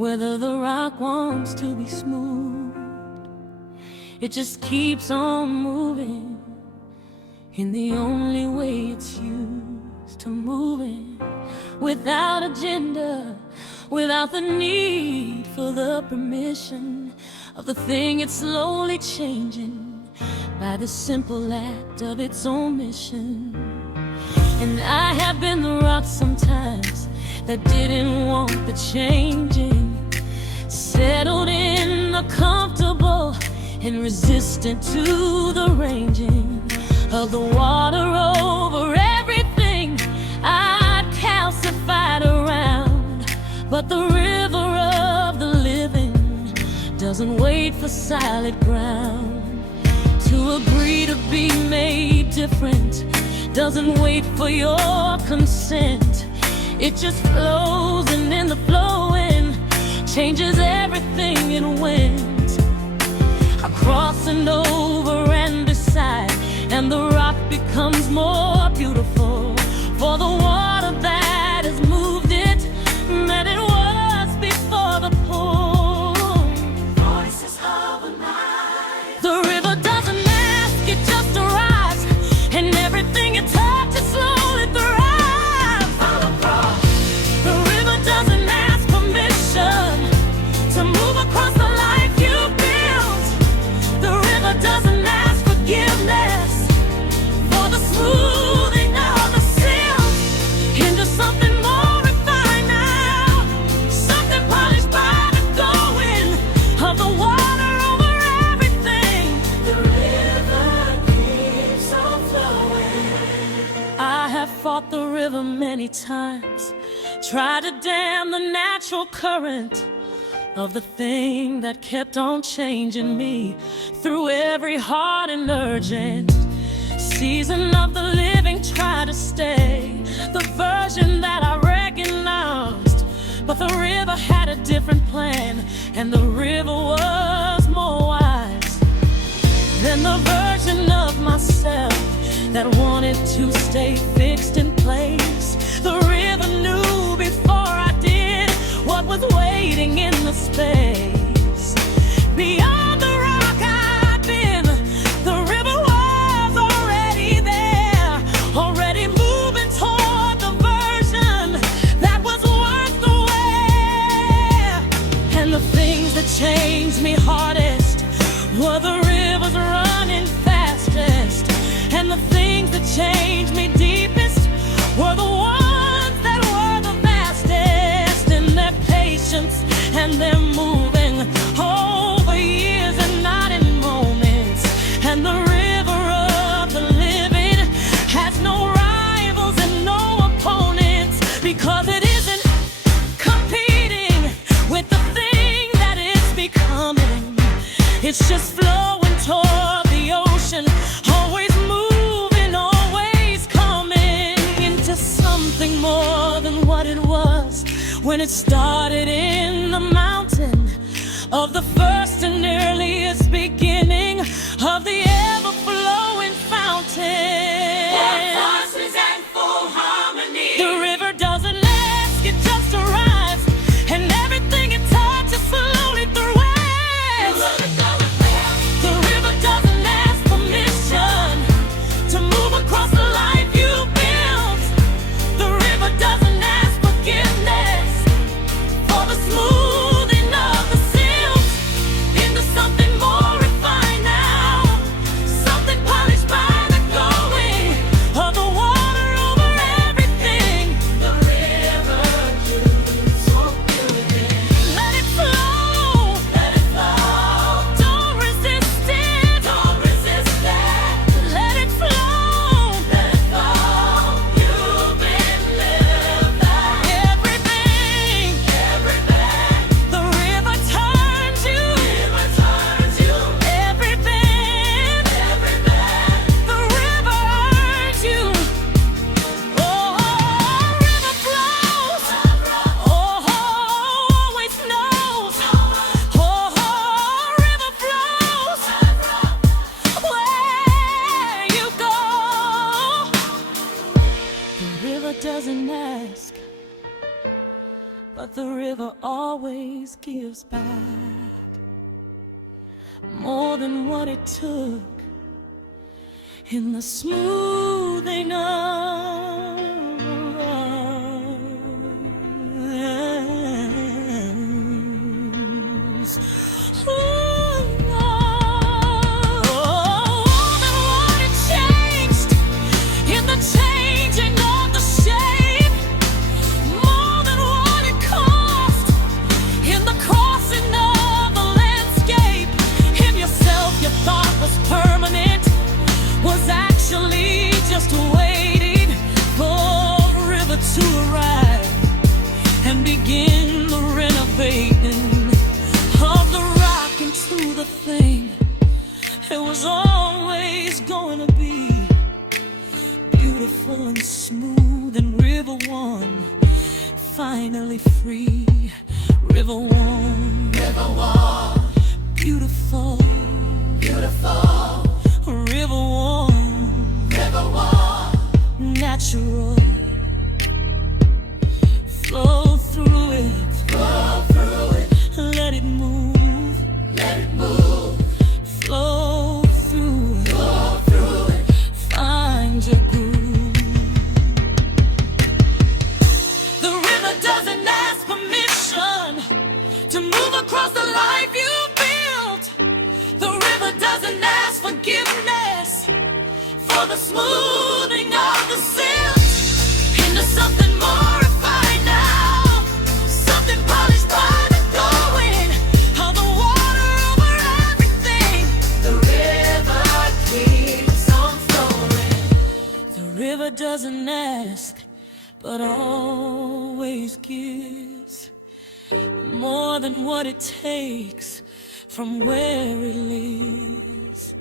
whether the rock wants to be smooth. It just keeps on moving in the only way it's used to moving, without agenda, without the need for the permission of the thing it's slowly changing by the simple act of its own mission. And I have been the rock sometimes that didn't want the changing, settled in the comfortable and resistant to the ranging of the water over everything I'd calcified around. But the river of the living doesn't wait for solid ground. To agree to be made different doesn't wait for your consent. It just flows, and in the flowing changes everything it went. Across and over and beside, and the rock becomes more beautiful for the water that has moved it than it was before the pull. Voices of a night. The river doesn't ask, it just arrives, and everything it touches slowly thrives. Follow across. The river doesn't ask permission to move across the life you built. The river doesn't ask forgiveness for the smoothing of the silt into something more refined now, something polished by the going of the water over everything. The river keeps on flowing. I have fought the river many times, tried to dam the natural current of the thing that kept on changing me through every heart and urgent season of the living. Try to stay the version that I recognized, but the river had a different plan, and the river was more wise than the version of myself that wanted to stay fixed in place. The river knew before I did what was waiting in the space. Beyond the rock I'd been, the river was already there, already moving toward the version that was worth the wear. And the things that changed me hardest were the rivers running fastest, and the things that changed me deepest were the ones that were the fastest in their patience and their moving over years and not in moments. And the river of the living has no rivals and no opponents, because it isn't competing with the thing that it's becoming. It's just flowing toward the ocean, always moving, always coming into something more than what it was when it started in the mountain of the first and earliest beginning of the ever-flowing fountain. Voices and full harmony. The river doesn't ask, it just arrives, and everything it touches slowly through it. The river doesn't ask permission to move across the life you built. The river doesn't ask forgiveness river always gives back more than what it took in the smoothing of just waiting for a river to arrive and begin the renovating of the rock into the thing it was always going to be, beautiful and smooth. And River One finally free. River One, River One, beautiful, beautiful. River One, River One, natural. Flow through it, flow through it. Let it move, let it move. Flow through it, flow through it. Find your groove. The river doesn't ask permission to move across the life you built. The river doesn't ask forgiveness for the smoothing of the silt into something more refined now, something polished by the going of the water over everything. The river keeps on flowing. The river doesn't ask, but always gives more than what it takes from where it lives.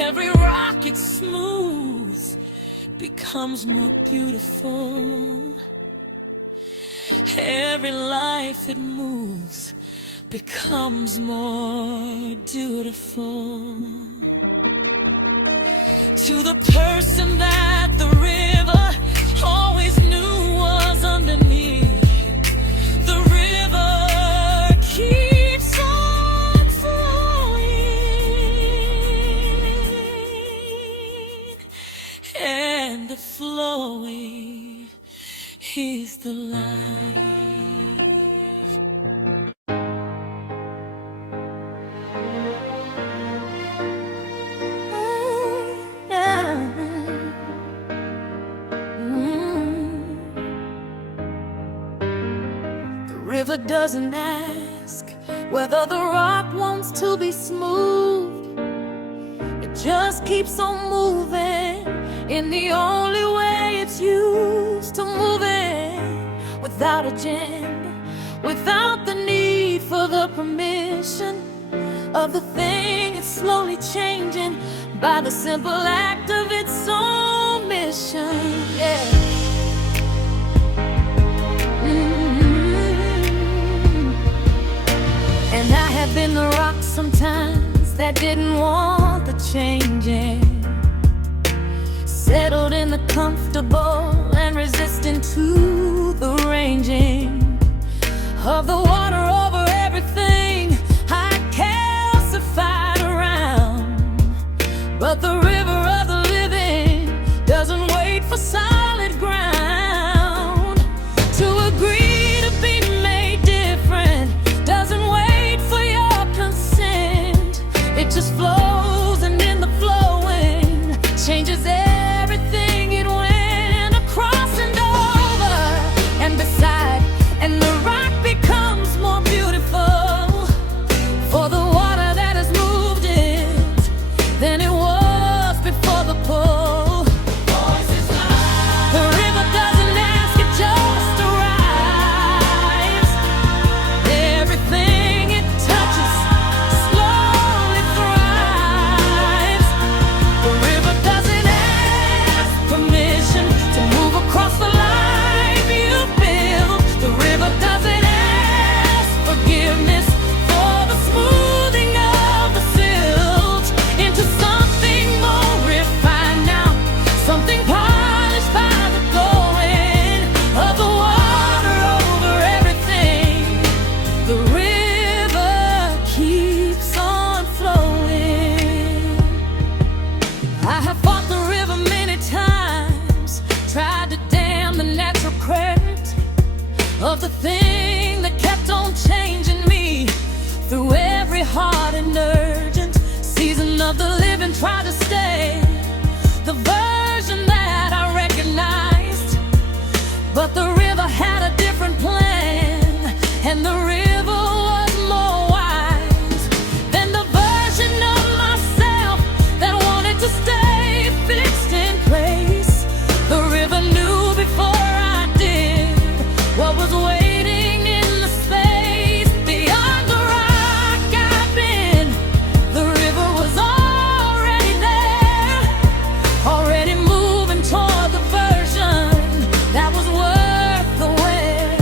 Every rock it smooths becomes more beautiful. Every life it moves becomes more dutiful. To the person that the river always knew was underneath, the river keeps on flowing, and the flowing is the life. The river doesn't ask whether the rock wants to be smooth. It just keeps on moving in the only way it's used to moving, without agenda, without the need for the permission of the thing. It's slowly changing by the simple act of its own mission. Yeah. And I have been the rock sometimes that didn't want the changing, settled in the comfortable and resistant to the ranging of the water over everything I calcified around. But the river of the living doesn't wait for solid ground to agree to be made different. Doesn't wait for your consent. It just flows, and in the flowing changes everything. It went across and over and beside, and the rock becomes more beautiful. was the thing that kept on changing me through every hard and urgent season of the living. Tried to stay the version that I recognized, but the river had a different plan, and the river was more wise than the version of myself that wanted to stay fixed in place. The river knew before I did what was waiting in the space beyond the rock I've been. The river was already there, already moving toward the version that was worth the wait.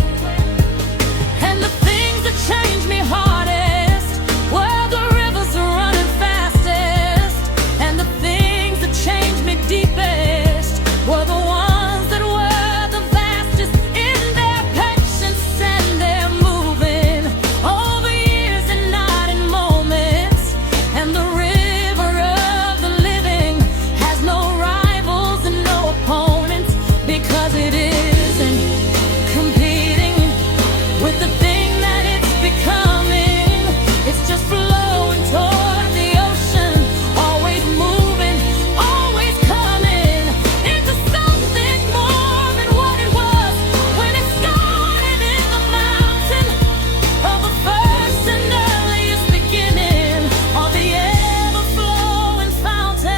And the things that changed me hardest were the rivers running fastest, and the things that changed me deepest were the ones that were the vastest in their patience and their moving over years and not in moments. And the river of the living has no rivals and no opponents, because it isn't competing with the thing that it's becoming. It's just flowing toward the ocean, always moving, always coming into something more than what it was when it started in the mountain of the first and earliest beginning of the ever-flowing fountain.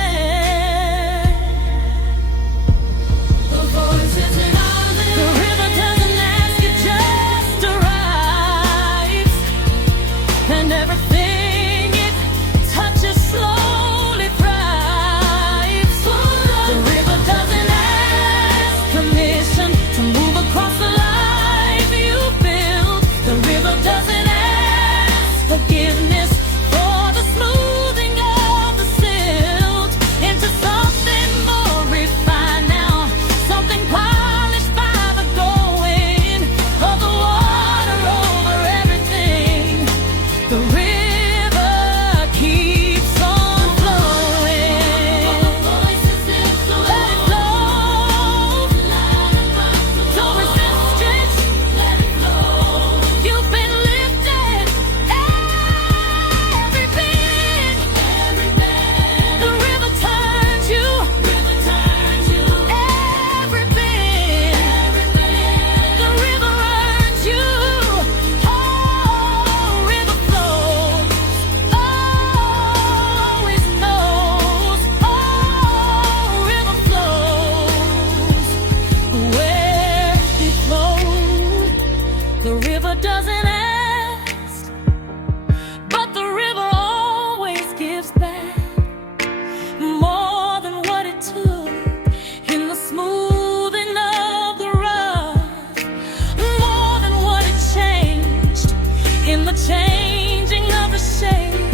The voices in our lips. The river doesn't ask, it just arrives, and everything it touches slowly thrives. The river doesn't ask permission to move across the life you built. The river doesn't ask forgiveness for the smoothing of the silt into something more refined now, something polished by the going of the water over everything. The river keeps on flowing. Let it flow. Don't resist it. You've been lifted. Every bit. The river turns you. Every bit. The river earns you. Oh, river flows. Always knows. Oh, river flows where it flows. The river doesn't ask, but the river always gives back more than what it took in the smoothing of the rough, more than what it changed in the changing of the shape.